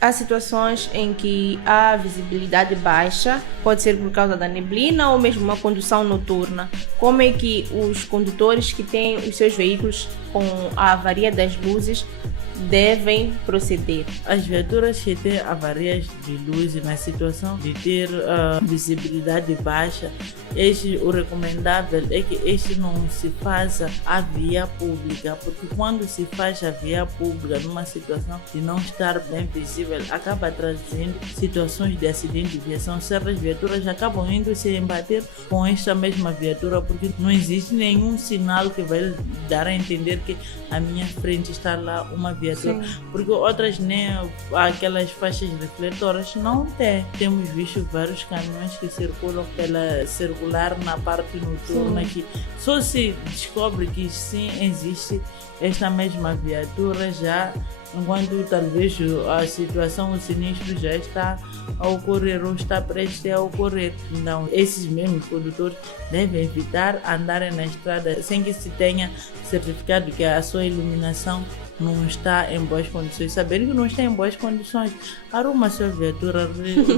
Há situações em que há visibilidade baixa, pode ser por causa da neblina ou mesmo uma condução noturna. Como é que os condutores que têm os seus veículos com a avaria das luzes devem proceder? As viaturas que têm avarias de luz na situação de ter visibilidade baixa, o recomendável é que este não se faça a via pública, porque quando se faz a via pública numa situação de não estar bem visível, acaba trazendo situações de acidente de viação. Certas viaturas acabam indo se embater com esta mesma viatura, porque não existe nenhum sinal que vai dar a entender que à minha frente está lá uma viatura. Sim. Porque outras nem aquelas faixas refletoras não tem. Temos visto vários caminhões que circulam pela circular na parte noturna, que só se descobre que sim existe esta mesma viatura já enquanto talvez a situação, o sinistro já está a ocorrer ou está prestes a ocorrer. Então, esses mesmos condutores devem evitar andarem na estrada sem que se tenha certificado que a sua iluminação não está em boas condições. Saber que não está em boas condições, arruma a sua viatura,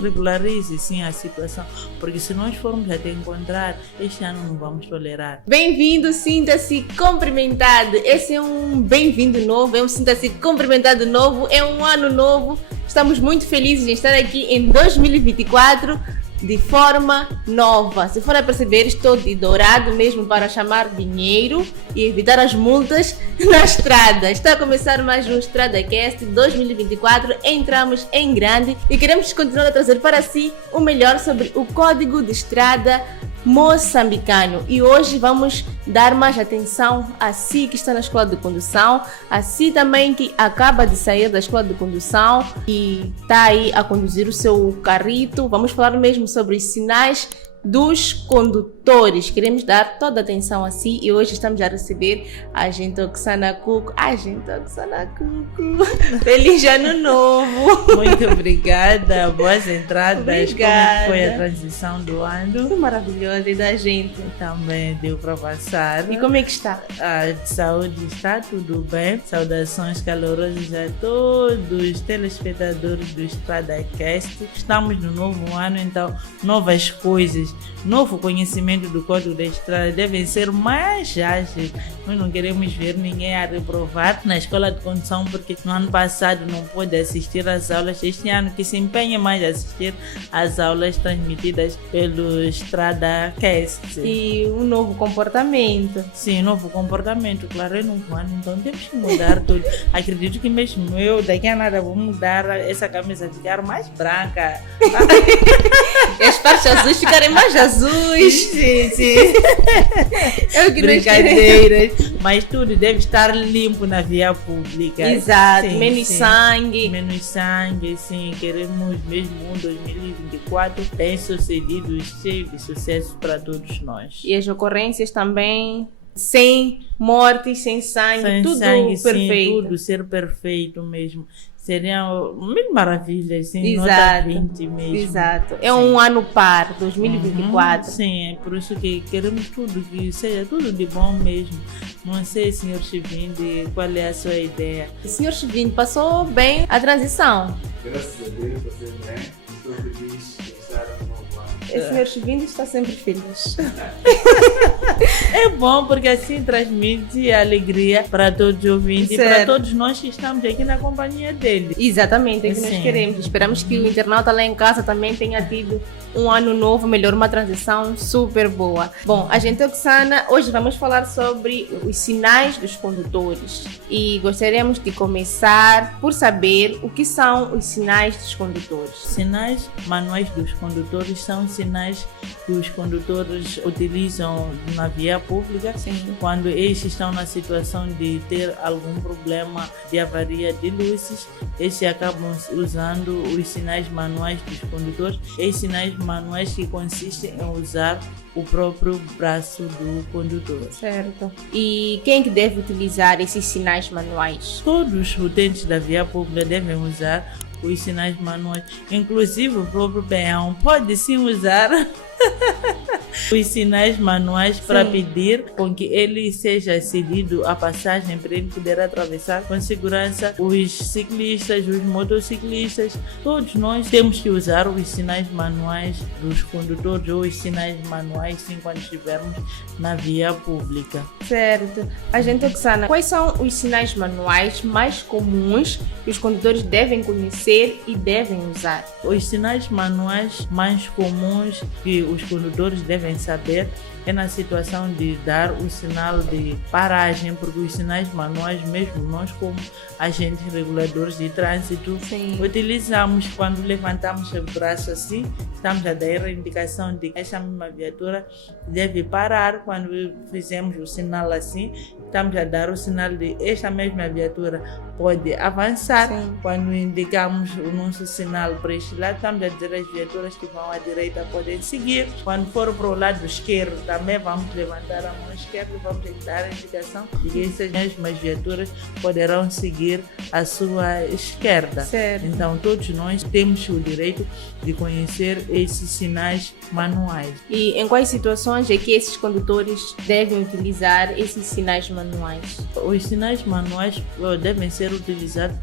regularize sim a situação, porque se nós formos até encontrar, este ano não vamos tolerar. Bem-vindo, sinta-se cumprimentado. Esse é um bem-vindo novo, é um sinta-se cumprimentado novo, é um ano novo. Estamos muito felizes de estar aqui em 2024 de forma nova. Se for a perceber, estou de dourado mesmo para chamar dinheiro e evitar as multas na estrada. Está a começar mais um StradaCast 2024. Entramos em grande e queremos continuar a trazer para si o melhor sobre o código de estrada moçambicano. E hoje vamos dar mais atenção a si que está na escola de condução, a si também que acaba de sair da escola de condução e está aí a conduzir o seu carrito. Vamos falar mesmo sobre os sinais dos condutores. Queremos dar toda a atenção a si e hoje estamos a receber a agente Oksana Cuco. Agente Oksana Cuco, feliz ano novo! Muito obrigada, boas entradas. Obrigada. Como foi a transição do ano? Foi maravilhosa e da gente também deu para passar. E como é que está? A saúde está tudo bem. Saudações calorosas a todos os telespectadores do StradaCast. Estamos no novo ano, então novas coisas, novo conhecimento do Código da Estrada devem ser mais ágeis. Nós não queremos ver ninguém a reprovar na escola de condução porque no ano passado não pôde assistir às aulas. Este ano que se empenha mais a assistir às aulas transmitidas pelo StradaCast. E um novo comportamento. Sim, novo comportamento, claro, é novo ano, então temos que mudar tudo. Acredito que mesmo eu daqui a nada vou mudar essa camisa, ficar mais branca. E as partes azuis ficarem mais azuis. Sim. É o que brincadeiras, mas tudo deve estar limpo na via pública. Exato, sim, menos sangue. Menos sangue, sim. Queremos mesmo um 2024 bem sucedido e cheio de sucesso para todos nós. E as ocorrências também sem mortes, sem sangue, sem tudo sangue, perfeito. Sim, tudo ser perfeito mesmo. Seriam mil maravilhas, sim, exato, nota 20 mesmo. Exato. É um ano par, 2024. Sim, é por isso que queremos tudo, que seja tudo de bom mesmo. Não sei, Sr. Chivinde, qual é a sua ideia? Sr. Chivinde, passou bem a transição? Graças a Deus, passei bem. Estou feliz de estar no novo ano. O Sr. Chivinde está sempre feliz. É bom porque assim transmite alegria para todos os ouvintes e para todos nós que estamos aqui na companhia dele. Exatamente, é o que nós queremos. Esperamos que o internauta lá em casa também tenha tido um ano novo, melhor, uma transição super boa. Bom, a gente Oksana, hoje vamos falar sobre os sinais dos condutores e gostaríamos de começar por saber o que são os sinais dos condutores. Sinais manuais dos condutores são sinais que os condutores utilizam na via pública. Sim. Quando eles estão na situação de ter algum problema de avaria de luzes, eles acabam usando os sinais manuais dos condutores. Esses sinais manuais que consistem em usar o próprio braço do condutor. Certo. E quem que deve utilizar esses sinais manuais? Todos os utentes da via pública devem usar os sinais manuais, inclusive o próprio peão pode sim usar os sinais manuais para Sim. pedir com que ele seja cedido a passagem para ele poder atravessar com segurança. Os ciclistas, os motociclistas, todos nós temos que usar os sinais manuais dos condutores ou os sinais manuais sim quando estivermos na via pública. Certo. Agente Oxana, quais são os sinais manuais mais comuns que os condutores devem conhecer e devem usar? Os sinais manuais mais comuns que os condutores devem saber é na situação de dar o sinal de paragem, porque os sinais manuais, mesmo nós como agentes reguladores de trânsito, Sim. utilizamos quando levantamos o braço assim, estamos a dar a indicação de que essa mesma viatura deve parar. Quando fizemos o sinal assim, estamos a dar o sinal de esta mesma viatura pode avançar. Sim. Quando indicamos o nosso sinal para este lado, estamos a dizer as viaturas que vão à direita podem seguir. Quando for para o lado esquerdo, também vamos levantar a mão esquerda e vamos dar a indicação de que essas mesmas viaturas poderão seguir à sua esquerda. Certo. Então, todos nós temos o direito de conhecer esses sinais manuais. E em quais situações é que esses condutores devem utilizar esses sinais manuais? Os sinais manuais devem ser utilizados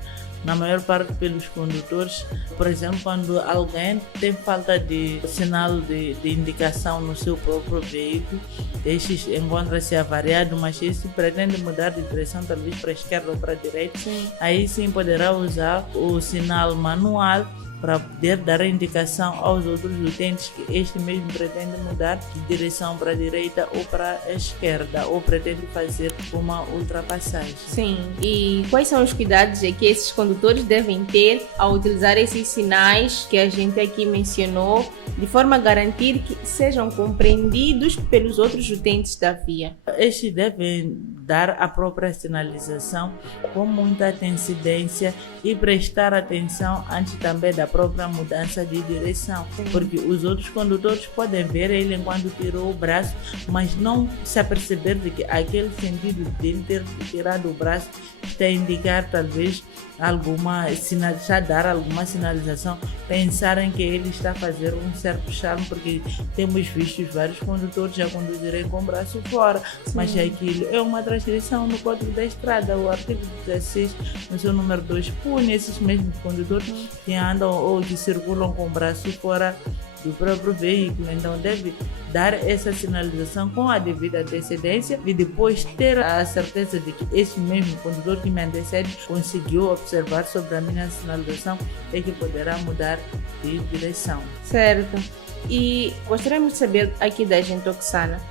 na maior parte pelos condutores. Por exemplo, quando alguém tem falta de sinal de indicação no seu próprio veículo, este encontra-se avariado, mas este pretende mudar de direção, talvez para a esquerda ou para a direita, Sim. aí sim poderá usar o sinal manual para poder dar a indicação aos outros utentes que este mesmo pretende mudar de direção para a direita ou para a esquerda, ou pretende fazer uma ultrapassagem. Sim. E quais são os cuidados é que esses condutores devem ter ao utilizar esses sinais que a gente aqui mencionou, de forma a garantir que sejam compreendidos pelos outros utentes da via? Estes devem dar a própria sinalização com muita antecedência e prestar atenção antes também da própria mudança de direção, porque os outros condutores podem ver ele enquanto tirou o braço, mas não se aperceber de que aquele sentido de ele ter tirado o braço está a indicar talvez está a dar alguma sinalização, pensarem que ele está a fazer um certo charme, porque temos visto vários condutores a conduzirem com o braço fora. Sim. Mas aquilo é uma transgressão no Código da Estrada. O artigo 16, no seu número 2, pune esses mesmos condutores que andam ou que circulam com o braço fora do próprio veículo. Então deve dar essa sinalização com a devida antecedência e depois ter a certeza de que esse mesmo condutor que me antecede conseguiu observar sobre a minha sinalização e que poderá mudar de direção. Certo. E gostaríamos de saber aqui da agente Oxana,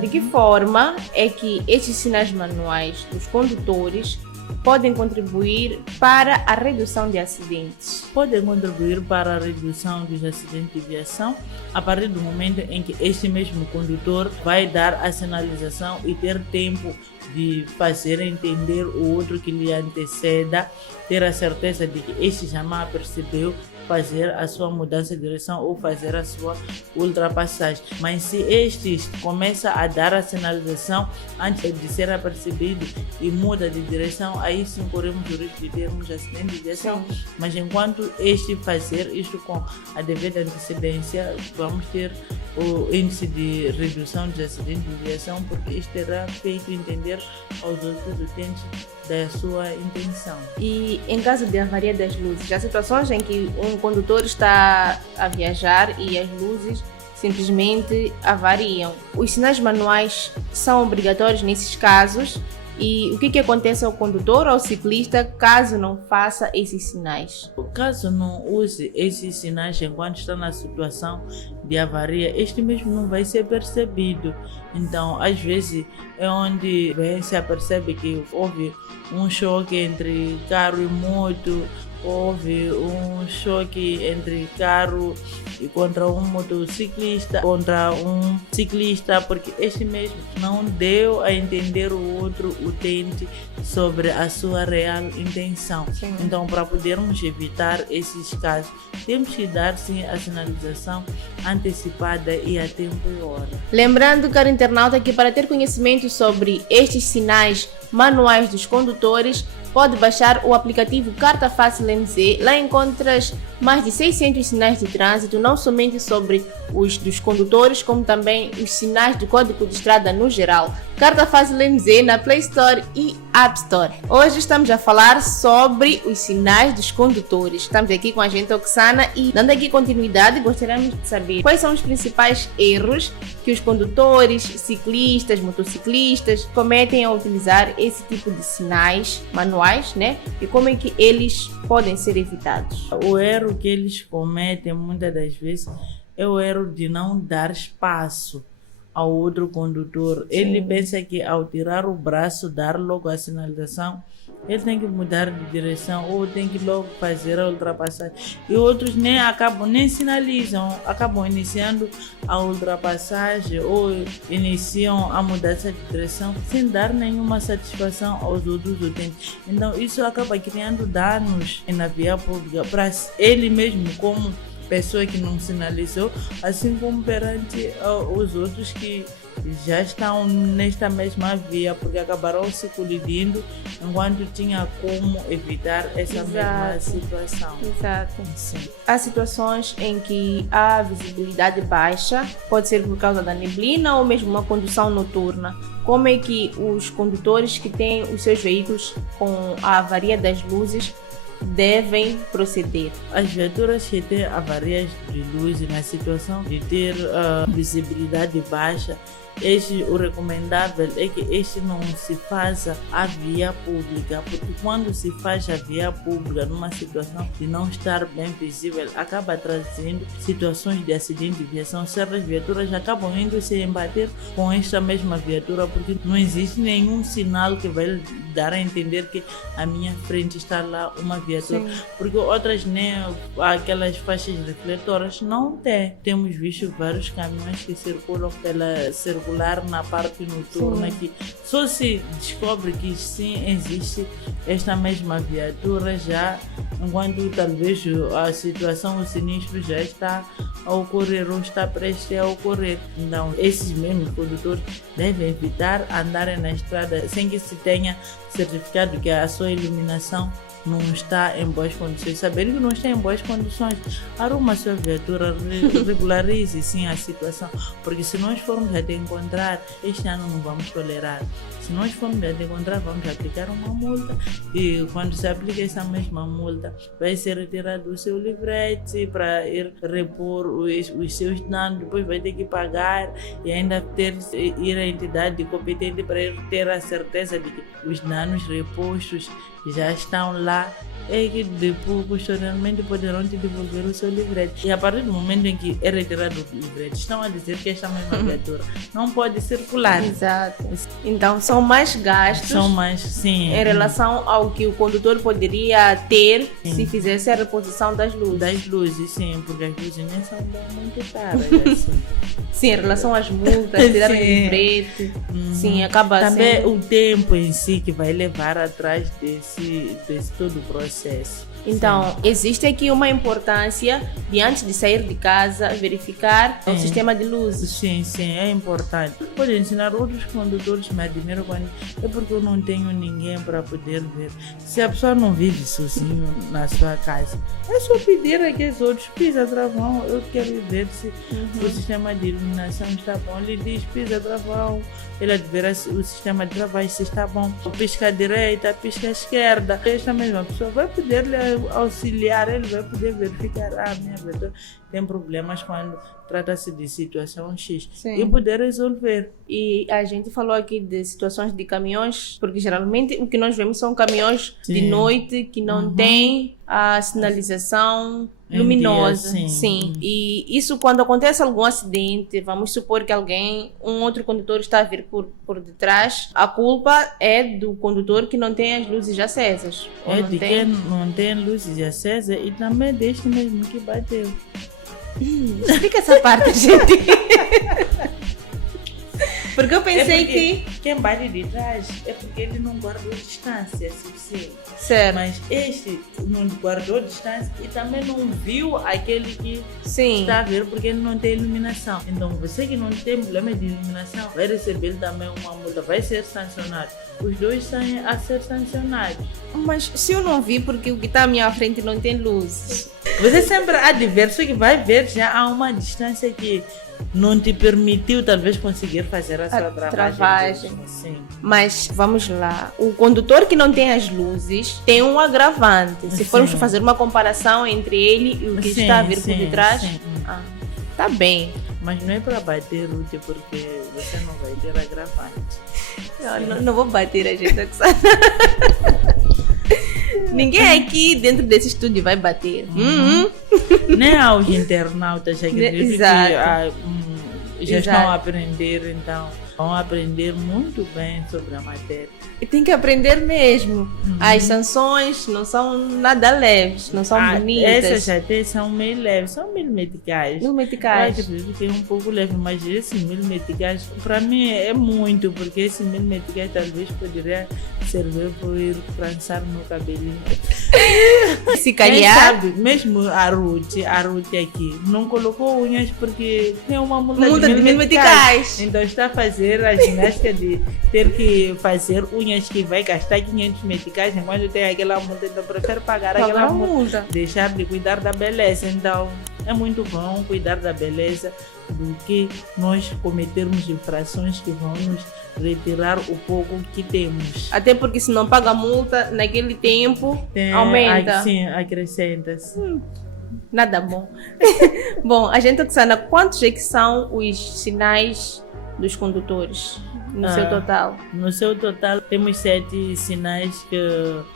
de que forma é que esses sinais manuais dos condutores podem contribuir para a redução de acidentes? Podem contribuir para a redução dos acidentes de viação a partir do momento em que este mesmo condutor vai dar a sinalização e ter tempo de fazer entender o outro que lhe anteceda, ter a certeza de que este jamais percebeu fazer a sua mudança de direção ou fazer a sua ultrapassagem. Mas se este começa a dar a sinalização antes de ser apercebido e muda de direção, aí sim corremos o risco de termos acidente de viação. Mas enquanto este fazer isto com a devida antecedência, vamos ter o índice de redução de acidentes de viação, porque isto terá feito entender aos outros utentes da sua intenção. E em caso de avaria das luzes, há situações em que um condutor está a viajar e as luzes simplesmente avariam. Os sinais manuais são obrigatórios nesses casos? E o que acontece ao condutor ou ao ciclista caso não faça esses sinais? Caso não use esses sinais enquanto está na situação de avaria, este mesmo não vai ser percebido. Então, às vezes, é onde se apercebe que houve um choque entre carro e moto, houve um choque entre carro e contra um motociclista, contra um ciclista, porque este mesmo não deu a entender o outro utente sobre a sua real intenção. Sim. Então, para podermos evitar esses casos, temos que dar sim a sinalização antecipada e a tempo e hora. Lembrando, caro internauta, que para ter conhecimento sobre estes sinais manuais dos condutores, pode baixar o aplicativo Carta Fácil NZ. Lá encontras mais de 600 sinais de trânsito, não somente sobre os dos condutores, como também os sinais do Código de Estrada no geral. Carta Fácil MZ na Play Store e App Store. Hoje estamos a falar sobre os sinais dos condutores. Estamos aqui com a gente Oksana e, dando aqui continuidade, gostaríamos de saber quais são os principais erros que os condutores, ciclistas, motociclistas cometem ao utilizar esse tipo de sinais manuais, né? E como é que eles podem ser evitados. O erro que eles cometem muitas das vezes é o erro de não dar espaço ao outro condutor. Sim. Ele pensa que ao tirar o braço, dar logo a sinalização, ele tem que mudar de direção ou tem que logo fazer a ultrapassagem. E outros nem sinalizam, acabam iniciando a ultrapassagem ou iniciam a mudança de direção sem dar nenhuma satisfação aos outros utentes. Então isso acaba criando danos na via pública para ele mesmo como pessoa que não sinalizou, assim como perante os outros que já estão nesta mesma via, porque acabaram se colidindo enquanto tinha como evitar essa mesma situação. Exato. Sim. Há situações em que a visibilidade baixa, pode ser por causa da neblina ou mesmo uma condução noturna. Como é que os condutores que têm os seus veículos com a avaria das luzes devem proceder? As viaturas que têm avarias de luz na situação de ter visibilidade baixa, o recomendável é que este não se faça a via pública, porque quando se faz a via pública numa situação de não estar bem visível, acaba trazendo situações de acidente de viação. Certas viaturas acabam indo se embater com esta mesma viatura, porque não existe nenhum sinal que vai dar a entender que à minha frente está lá uma viatura. Sim. Porque outras nem aquelas faixas refletoras não tem. Temos visto vários caminhões que circulam pela circular na parte noturna, que só se descobre que sim existe esta mesma viatura já enquanto talvez a situação, o sinistro já está a ocorrer ou está prestes a ocorrer. Então esses mesmos condutores devem evitar andarem na estrada sem que se tenha certificado que a sua iluminação não está em boas condições. Sabendo que não está em boas condições, arruma a sua viatura, regularize sim a situação, porque se nós formos a te encontrar, este ano não vamos tolerar. Se nós formos a te encontrar, vamos aplicar uma multa, e quando se aplica essa mesma multa, vai ser retirado o seu livrete para ir repor os seus danos, depois vai ter que pagar e ainda ir à entidade competente para ir ter a certeza de que os danos repostos já estão lá e que depois, posteriormente, poderão te devolver o seu livrete. E a partir do momento em que é retirado o livrete, estão a dizer que esta mesma viatura não pode circular. Exato. Então são mais gastos sim, em relação ao que o condutor poderia ter, sim, se fizesse a reposição das luzes. Das luzes, sim, porque as luzes nem são muito caras. Assim. Sim, em relação às multas, tirar o livrete. Sim, acaba também sendo o tempo em si que vai levar atrás desse todo o processo. Então, existe aqui uma importância de, antes de sair de casa, verificar o sistema de luzes. Sim, é importante. Pode ensinar outros condutores, me admiro quando é porque eu não tenho ninguém para poder ver. Se a pessoa não vive sozinho na sua casa, é só pedir a que os outros pisa travão, eu quero ver se o sistema de iluminação está bom. Ele diz pisa travão, ele verá o sistema de travagem se está bom. Pisca à direita, pisca à esquerda. Esta mesma pessoa vai poder lhe auxiliar, ele vai poder verificar a minha viatura tem problemas quando trata-se de situação X. Sim. E poder resolver. E a gente falou aqui de situações de caminhões, porque geralmente o que nós vemos são caminhões de noite que não têm a sinalização luminosa. Dia, sim. E isso, quando acontece algum acidente, vamos supor que um outro condutor está a vir por detrás, a culpa é do condutor que não tem as luzes acesas. É de quem não tem luzes acesas e também deste mesmo que bateu. Explica essa parte, gente. Porque eu pensei que quem bate de trás é porque ele não guardou distância suficiente. Certo. Mas este não guardou distância e também não viu aquele que Sim. está a ver porque ele não tem iluminação. Então você que não tem problema de iluminação vai receber também uma multa, vai ser sancionado. Os dois estão a ser sancionados. Mas se eu não vi porque o que está à minha frente não tem luzes. Você sempre adverso que vai ver já há uma distância que não te permitiu talvez conseguir fazer a sua travagem. Sim. Mas vamos lá, o condutor que não tem as luzes tem um agravante. Se formos fazer uma comparação entre ele e o que está a vir por detrás, tá bem. Mas não é para bater, Ruth, porque você não vai ter agravante. Não vou bater a gente. Ninguém aqui dentro desse estúdio vai bater. Nem aos internautas, acredito que já estão a aprender, então vão aprender muito bem sobre a matéria. E tem que aprender mesmo. As sanções não são nada leves, não são bonitas. Essas até são meio leves, são milimeticais. Eu acredito que é um pouco leve, mas esse milimeticais, para mim é muito, porque esse milimeticais talvez poderia servir para ir trançar no cabelinho. Se calhar. Sabe, mesmo a Ruth aqui, não colocou unhas porque tem uma multa de milimeticais. Então está a fazer a ginástica de ter que fazer unhas que vai gastar 500 meticais enquanto tem aquela multa, então prefere pagar aquela multa, deixar de cuidar da beleza. Então é muito bom cuidar da beleza do que nós cometermos infrações que vão nos retirar o pouco que temos. Até porque se não paga multa naquele tempo, aumenta. Sim, acrescenta-se. Nada bom. Bom, a gente, Oksana, quantos é que são os sinais dos condutores? No seu total? No seu total, temos 7 sinais que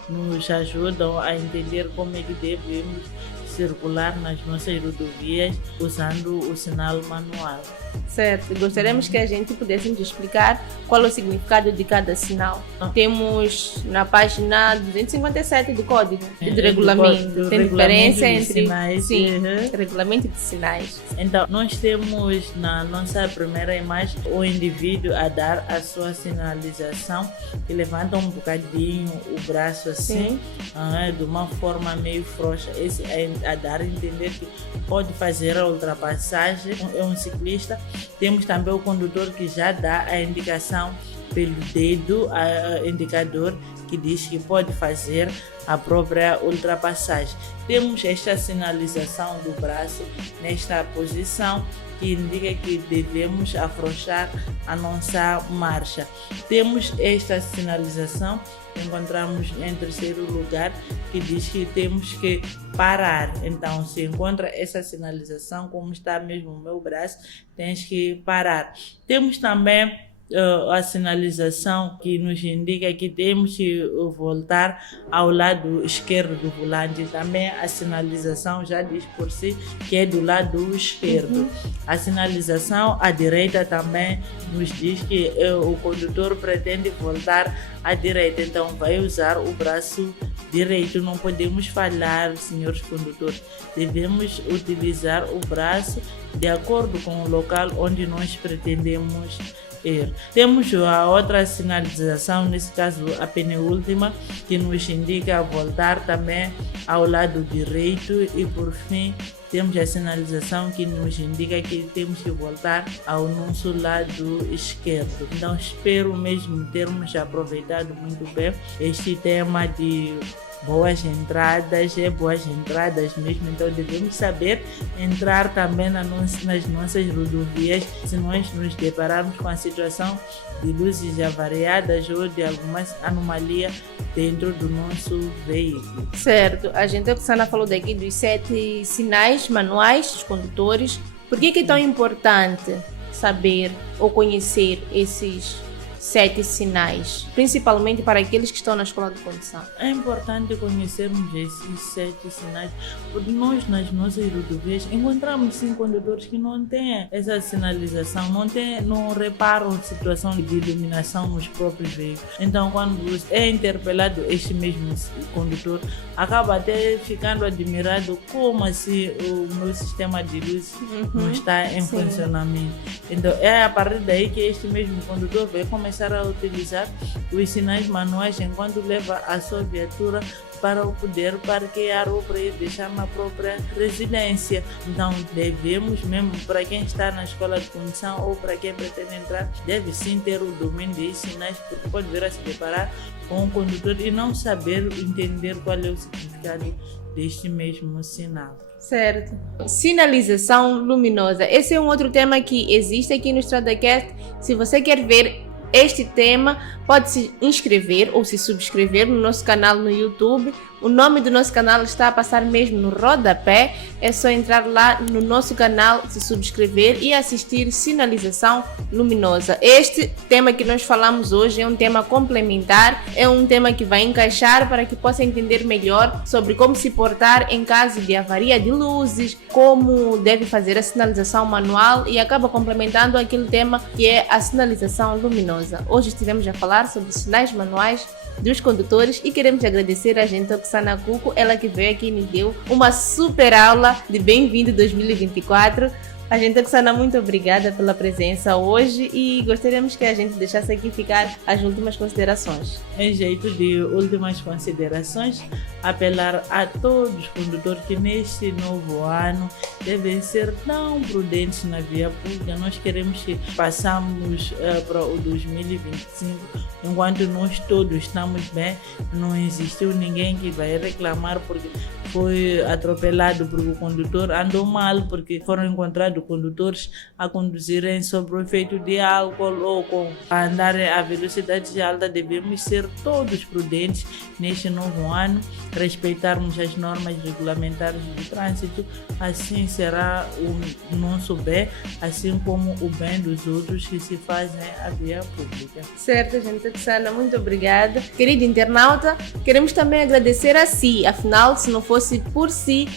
nos ajudam a entender como é que devemos circular nas nossas rodovias usando o sinal manual. Certo. Gostaríamos que a gente pudesse nos explicar qual é o significado de cada sinal. Temos na página 257 do Código de Regulamento. Tem diferença entre sinais. Regulamento de sinais. Então, nós temos na nossa primeira imagem o indivíduo a dar a sua sinalização, que levanta um bocadinho o braço assim, de uma forma meio frouxa. Esse é a dar a entender que pode fazer a ultrapassagem, é um ciclista. Temos também o condutor que já dá a indicação pelo dedo, indicador que diz que pode fazer a própria ultrapassagem. Temos esta sinalização do braço nesta posição que indica que devemos afrouxar a nossa marcha. Temos esta sinalização que encontramos em terceiro lugar, que diz que temos que parar. Então, se encontra essa sinalização, como está mesmo o meu braço, tens que parar. Temos também a sinalização que nos indica que temos que voltar ao lado esquerdo do volante. Também a sinalização já diz por si que é do lado esquerdo. A sinalização à direita também nos diz que o condutor pretende voltar à direita, então vai usar o braço direito. Não podemos falhar, senhores condutores. Devemos utilizar o braço de acordo com o local onde nós pretendemos ir. Temos a outra sinalização, nesse caso a penúltima, que nos indica voltar também ao lado direito, e por fim temos a sinalização que nos indica que temos que voltar ao nosso lado esquerdo. Então espero mesmo termos aproveitado muito bem este tema de boas entradas mesmo. Então devemos saber entrar também nas nossas rodovias se nós nos depararmos com a situação de luzes avariadas ou de alguma anomalia dentro do nosso veículo. Certo. A gente, a Oksana falou daqui dos 7 sinais manuais dos condutores. Por que é tão importante saber ou conhecer esses 7 sinais, principalmente para aqueles que estão na escola de condução? É importante conhecermos esses 7 sinais, porque nós nas nossas rodovias encontramos sim condutores que não têm essa sinalização, não reparam a situação de iluminação nos próprios veículos. Então, quando é interpelado este mesmo condutor, acaba até ficando admirado como assim o meu sistema de luz não está em funcionamento. Então é a partir daí que este mesmo condutor vai começar a utilizar os sinais manuais enquanto leva a sua viatura para o poder parquear ou para ir deixar na própria residência. Então devemos mesmo, para quem está na escola de condução ou para quem pretende entrar, deve sim ter o domínio de sinais, porque pode vir a se deparar com o condutor e não saber entender qual é o significado deste mesmo sinal. Certo. Sinalização luminosa. Esse é um outro tema que existe aqui no StradaCast. Se você quer ver este tema, pode se inscrever ou se subscrever no nosso canal no YouTube. O nome do nosso canal está a passar mesmo no rodapé. É só entrar lá no nosso canal, se subscrever e assistir Sinalização Luminosa. Este tema que nós falamos hoje é um tema complementar, é um tema que vai encaixar para que possa entender melhor sobre como se portar em caso de avaria de luzes, como deve fazer a sinalização manual e acaba complementando aquele tema que é a sinalização luminosa. Hoje estivemos a falar sobre sinais manuais dos condutores e queremos agradecer a gente Oksana Cuco, ela que veio aqui e nos deu uma super aula de Bem-vindo 2024. A gente Oksana, muito obrigada pela presença hoje e gostaríamos que a gente deixasse aqui ficar as últimas considerações. Em jeito de últimas considerações, apelar a todos os condutores que neste novo ano devem ser tão prudentes na via pública. Nós queremos que passamos para o 2025 enquanto nós todos estamos bem, não existiu ninguém que vai reclamar porque foi atropelado porque o condutor andou mal, porque foram encontrados condutores a conduzirem sob o efeito de álcool ou a andarem a velocidade alta. Devemos ser todos prudentes neste novo ano, respeitarmos as normas regulamentares do trânsito, assim será o nosso bem, assim como o bem dos outros que se fazem à via pública. Certo, gente Oksana, muito obrigada. Querido internauta, queremos também agradecer a si, afinal, se não fosse por si,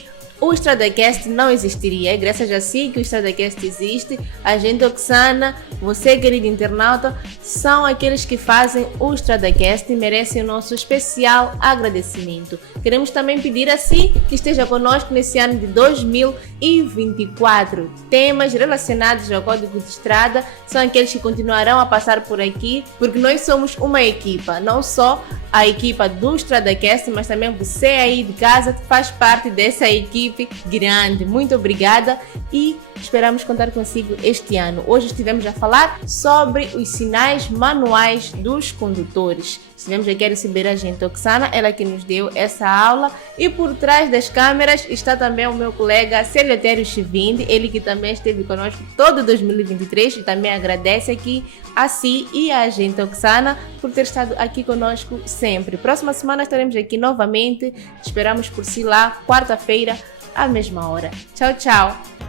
o StradaCast não existiria. É graças a si que o StradaCast existe. A gente Oksana, você, querido internauta, são aqueles que fazem o StradaCast e merecem o nosso especial agradecimento. Queremos também pedir a si que esteja conosco nesse ano de 2024. Temas relacionados ao Código de Estrada são aqueles que continuarão a passar por aqui, porque nós somos uma equipa, não só a equipa do StradaCast, mas também você aí de casa faz parte dessa equipe grande. Muito obrigada e esperamos contar consigo este ano. Hoje estivemos a falar sobre os sinais manuais dos condutores. Estivemos aqui a receber a gente Oksana, ela que nos deu essa aula, e por trás das câmeras está também o meu colega Celiotério Chivindi, ele que também esteve conosco todo 2023 e também agradece aqui a si e a gente Oksana por ter estado aqui conosco sempre. Próxima semana estaremos aqui novamente, esperamos por si lá, quarta-feira, à mesma hora. Tchau, tchau!